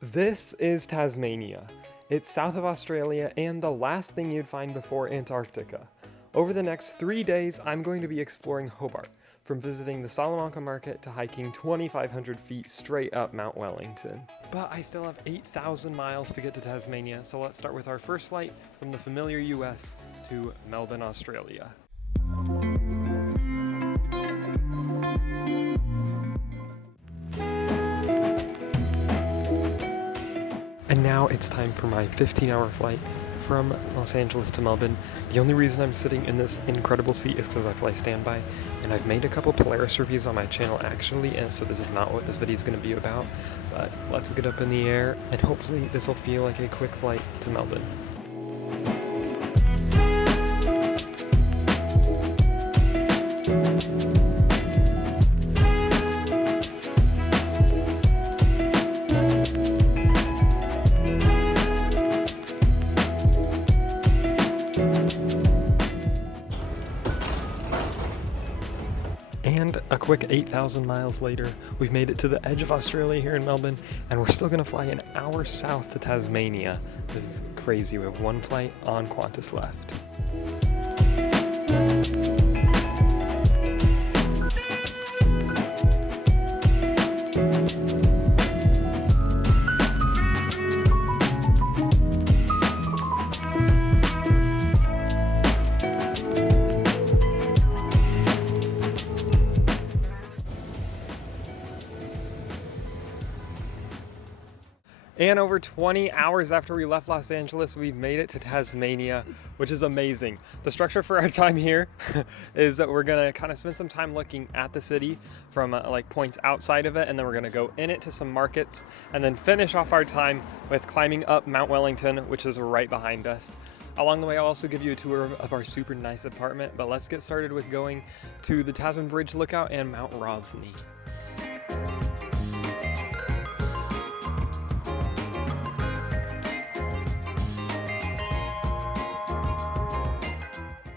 This is Tasmania. It's south of Australia and the last thing you'd find before Antarctica. Over the next 3 days, I'm going to be exploring Hobart, from visiting the Salamanca Market to hiking 2,500 feet straight up Mount Wellington. But I still have 8,000 miles to get to Tasmania, so let's start with our first flight from the familiar US to Melbourne, Australia. And now it's time for my 15-hour flight from Los Angeles to Melbourne. The only reason I'm sitting in this incredible seat is because I fly standby, and I've made a couple Polaris reviews on my channel actually, and so this is not what this video is going to be about, but let's get up in the air, and hopefully this will feel like a quick flight to Melbourne. And a quick 8,000 miles later, we've made it to the edge of Australia here in Melbourne, and we're still going to fly an hour south to Tasmania. This is crazy. We have one flight on Qantas left. And over 20 hours after we left Los Angeles, we've made it to Tasmania, which is amazing. The structure for our time here is that we're gonna kind of spend some time looking at the city from like points outside of it, and then we're gonna go in it to some markets, and then finish off our time with climbing up Mount Wellington, which is right behind us. Along the way, I'll also give you a tour of our super nice apartment, but let's get started with going to the Tasman Bridge Lookout and Mount Rosny.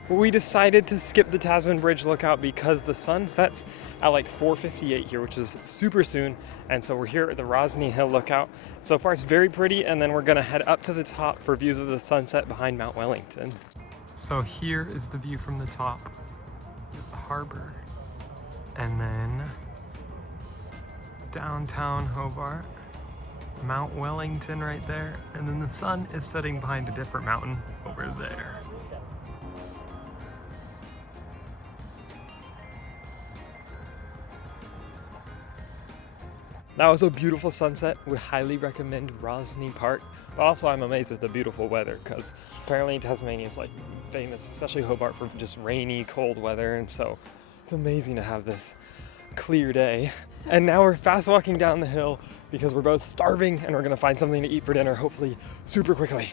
We decided to skip the Tasman Bridge Lookout because the sun sets at like 4:58 here, which is super soon, and so we're here at the Rosny Hill Lookout. So far it's very pretty, and then we're gonna head up to the top for views of the sunset behind Mount Wellington. So here is the view from the top of the harbor, and then downtown Hobart, Mount Wellington right there, and then the sun is setting behind a different mountain over there. That was a beautiful sunset. Would highly recommend Rosny Park, but also I'm amazed at the beautiful weather, because apparently Tasmania is like famous, especially Hobart, for just rainy, cold weather, and so it's amazing to have this clear day. And now we're fast walking down the hill because we're both starving, and we're gonna find something to eat for dinner, hopefully super quickly.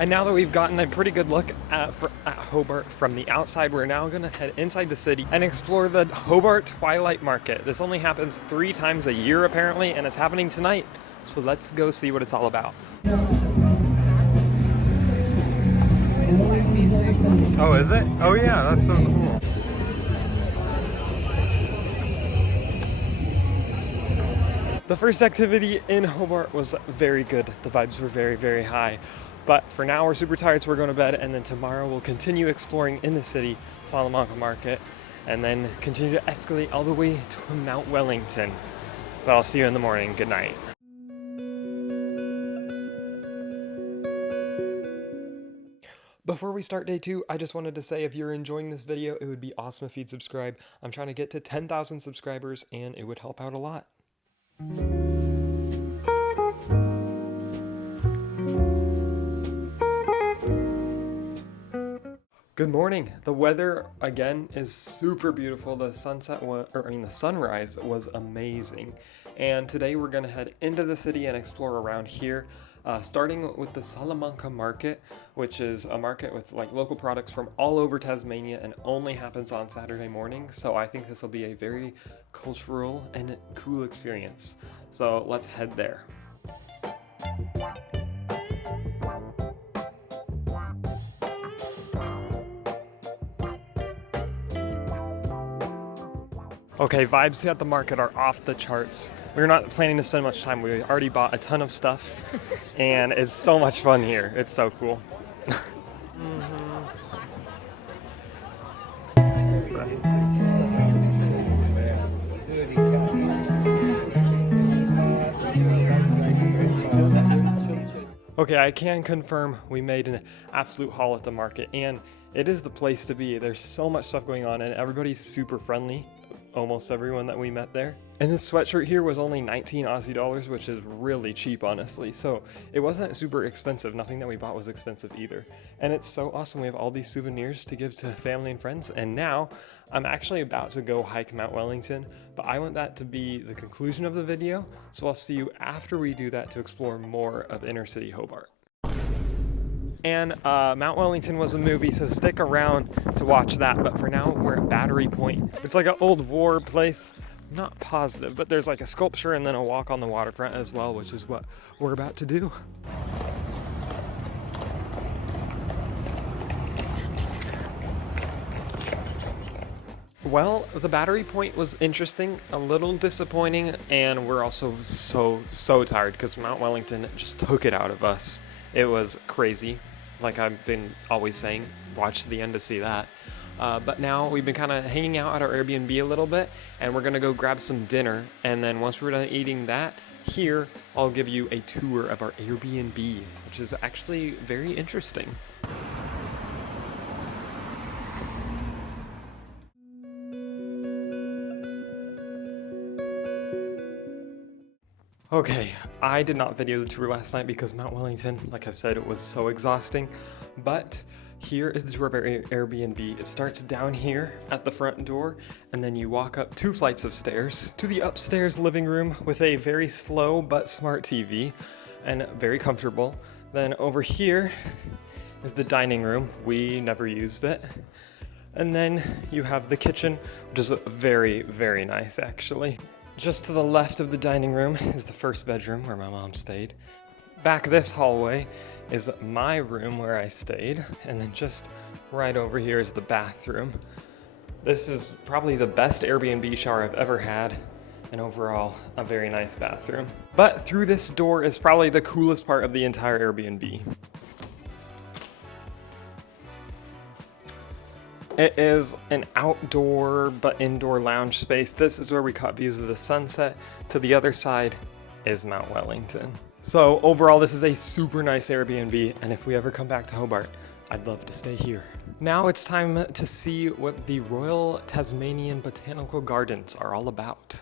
And now that we've gotten a pretty good look at Hobart from the outside, we're now gonna head inside the city and explore the Hobart Twilight Market. This only happens 3 times a year apparently, and it's happening tonight. So let's go see what it's all about. Oh, is it? Oh yeah, that's so cool. The first activity in Hobart was very good. The vibes were very, very high. But for now, we're super tired, so we're going to bed, and then tomorrow we'll continue exploring in the city, Salamanca Market, and then continue to escalate all the way to Mount Wellington. But I'll see you in the morning. Good night. Before we start day 2, I just wanted to say if you're enjoying this video, it would be awesome if you'd subscribe. I'm trying to get to 10,000 subscribers, and it would help out a lot. Good morning. The weather again is super beautiful. The the sunrise was amazing. And today we're gonna head into the city and explore around here, starting with the Salamanca Market, which is a market with like local products from all over Tasmania and only happens on Saturday mornings. So I think this will be a very cultural and cool experience. So let's head there. Okay, vibes at the market are off the charts. We're not planning to spend much time. We already bought a ton of stuff, and it's so much fun here. It's so cool. Okay, I can confirm we made an absolute haul at the market, and it is the place to be. There's so much stuff going on, and everybody's super friendly. Almost everyone that we met there. And this sweatshirt here was only 19 Aussie dollars, which is really cheap, honestly. So it wasn't super expensive. Nothing that we bought was expensive either. And it's so awesome. We have all these souvenirs to give to family and friends. And now I'm actually about to go hike Mount Wellington, but I want that to be the conclusion of the video. So I'll see you after we do that to explore more of inner city Hobart. And Mount Wellington was a movie, so stick around to watch that. But for now, we're at Battery Point. It's like an old war place. I'm not positive, but there's like a sculpture and then a walk on the waterfront as well, which is what we're about to do. Well, the Battery Point was interesting, a little disappointing, and we're also so tired because Mount Wellington just took it out of us. It was crazy. Like I've been always saying, watch to the end to see that. But now we've been kind of hanging out at our Airbnb a little bit, and we're gonna go grab some dinner. And then once we're done eating that, here I'll give you a tour of our Airbnb, which is actually very interesting. Okay, I did not video the tour last night because Mount Wellington, like I said, it was so exhausting, but here is the tour of our Airbnb. It starts down here at the front door, and then you walk up 2 flights of stairs to the upstairs living room with a very slow but smart TV and very comfortable. Then over here is the dining room. We never used it. And then you have the kitchen, which is very, very nice actually. Just to the left of the dining room is the first bedroom where my mom stayed. Back this hallway is my room where I stayed, and then just right over here is the bathroom. This is probably the best Airbnb shower I've ever had, and overall, a very nice bathroom. But through this door is probably the coolest part of the entire Airbnb. It is an outdoor but indoor lounge space. This is where we caught views of the sunset. To the other side is Mount Wellington. So overall, this is a super nice Airbnb, and if we ever come back to Hobart, I'd love to stay here. Now it's time to see what the Royal Tasmanian Botanical Gardens are all about.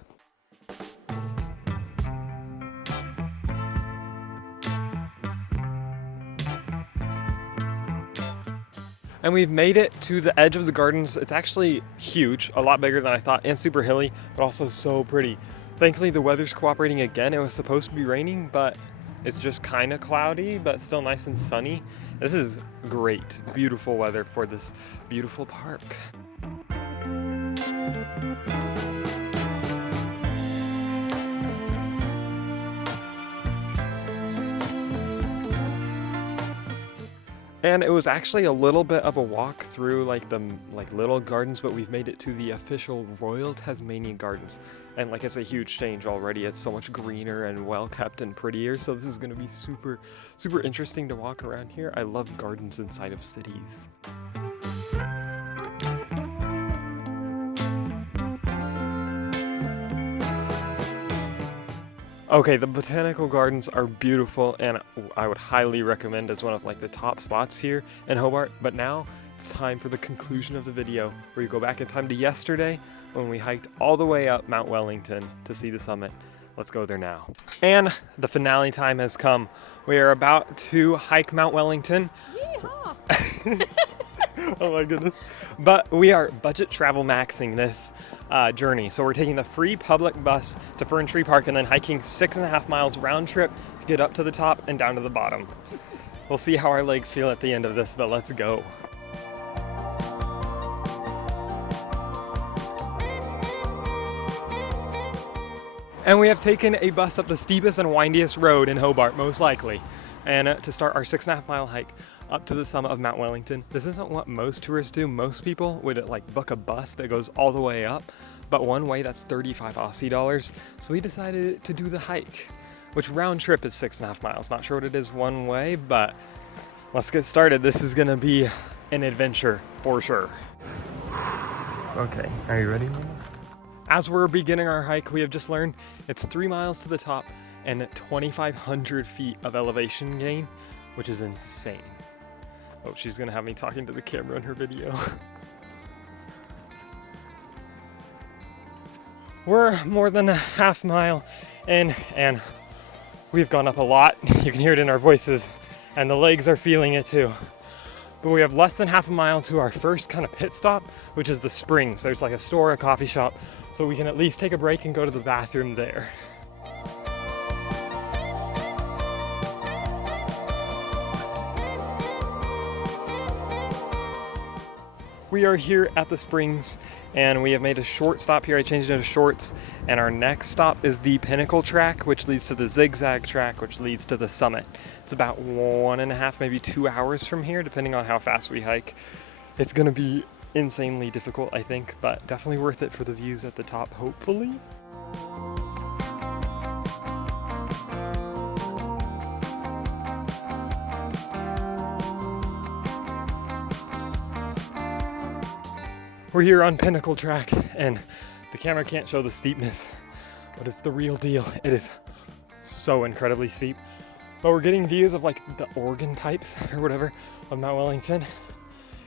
And we've made it to the edge of the gardens. It's actually huge, a lot bigger than I thought, and super hilly, but also so pretty. Thankfully, the weather's cooperating again. It was supposed to be raining, but it's just kind of cloudy, but still nice and sunny. This is great, beautiful weather for this beautiful park. And it was actually a little bit of a walk through the little gardens, but we've made it to the official Royal Tasmanian Gardens. And like, it's a huge change already. It's so much greener and well kept and prettier. So this is going to be super, super interesting to walk around here. I love gardens inside of cities. Okay, the botanical gardens are beautiful, and I would highly recommend as one of the top spots here in Hobart. But now it's time for the conclusion of the video, where you go back in time to yesterday when we hiked all the way up Mount Wellington to see the summit. Let's go there now. And the finale time has come. We are about to hike Mount Wellington. Yeehaw! Oh my goodness. But we are budget travel maxing this journey. So we're taking the free public bus to Fern Tree Park and then hiking 6.5 miles round trip to get up to the top and down to the bottom. We'll see how our legs feel at the end of this, but let's go. And we have taken a bus up the steepest and windiest road in Hobart, most likely, and to start our 6.5 mile hike up to the summit of Mount Wellington. This isn't what most tourists do. Most people would book a bus that goes all the way up, but one way that's 35 Aussie dollars. So we decided to do the hike, which round trip is 6.5 miles. Not sure what it is one way, but let's get started. This is gonna be an adventure for sure. Okay, are you ready? As we're beginning our hike, we have just learned it's 3 miles to the top and 2,500 feet of elevation gain, which is insane. Oh, she's gonna have me talking to the camera in her video. We're more than a half mile in and we've gone up a lot. You can hear it in our voices and the legs are feeling it too. But we have less than half a mile to our first kind of pit stop, which is the springs. There's like a store, a coffee shop, so we can at least take a break and go to the bathroom there. We are here at the springs and we have made a short stop here. I changed it to shorts, and our next stop is the Pinnacle track, which leads to the zigzag track, which leads to the summit. It's about 1.5, maybe 2 hours from here, depending on how fast we hike. It's gonna be insanely difficult, I think, but definitely worth it for the views at the top, hopefully. We're here on Pinnacle track and the camera can't show the steepness, but it's the real deal. It is so incredibly steep, but we're getting views of like the organ pipes or whatever of Mount Wellington.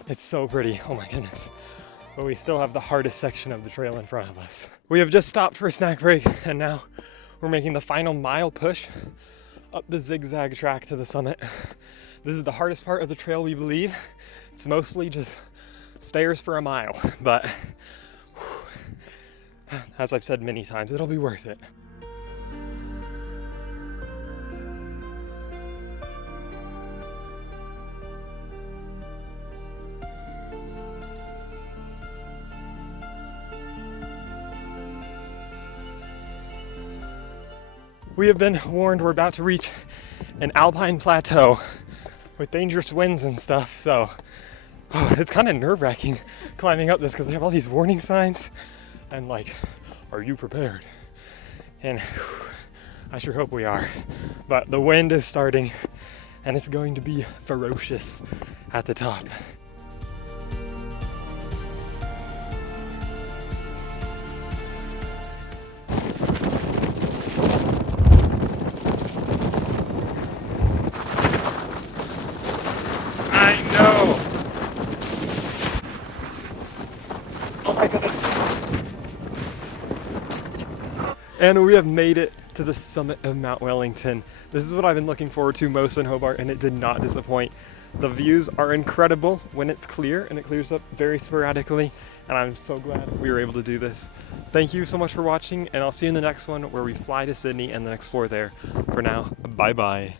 It's so pretty, oh my goodness. But we still have the hardest section of the trail in front of us. We have just stopped for a snack break and now we're making the final mile push up the zigzag track to the summit. This is the hardest part of the trail, we believe. It's mostly just stairs for a mile, but as I've said many times, it'll be worth it. We have been warned we're about to reach an alpine plateau with dangerous winds and stuff, so it's kind of nerve-wracking climbing up this because they have all these warning signs and like, are you prepared? And I sure hope we are. But the wind is starting and it's going to be ferocious at the top. I know! Oh my goodness. And we have made it to the summit of Mount Wellington. This is what I've been looking forward to most in Hobart, and it did not disappoint. The views are incredible when it's clear, and it clears up very sporadically, and I'm so glad we were able to do this. Thank you so much for watching, and I'll see you in the next one where we fly to Sydney and then explore there. For now, bye bye.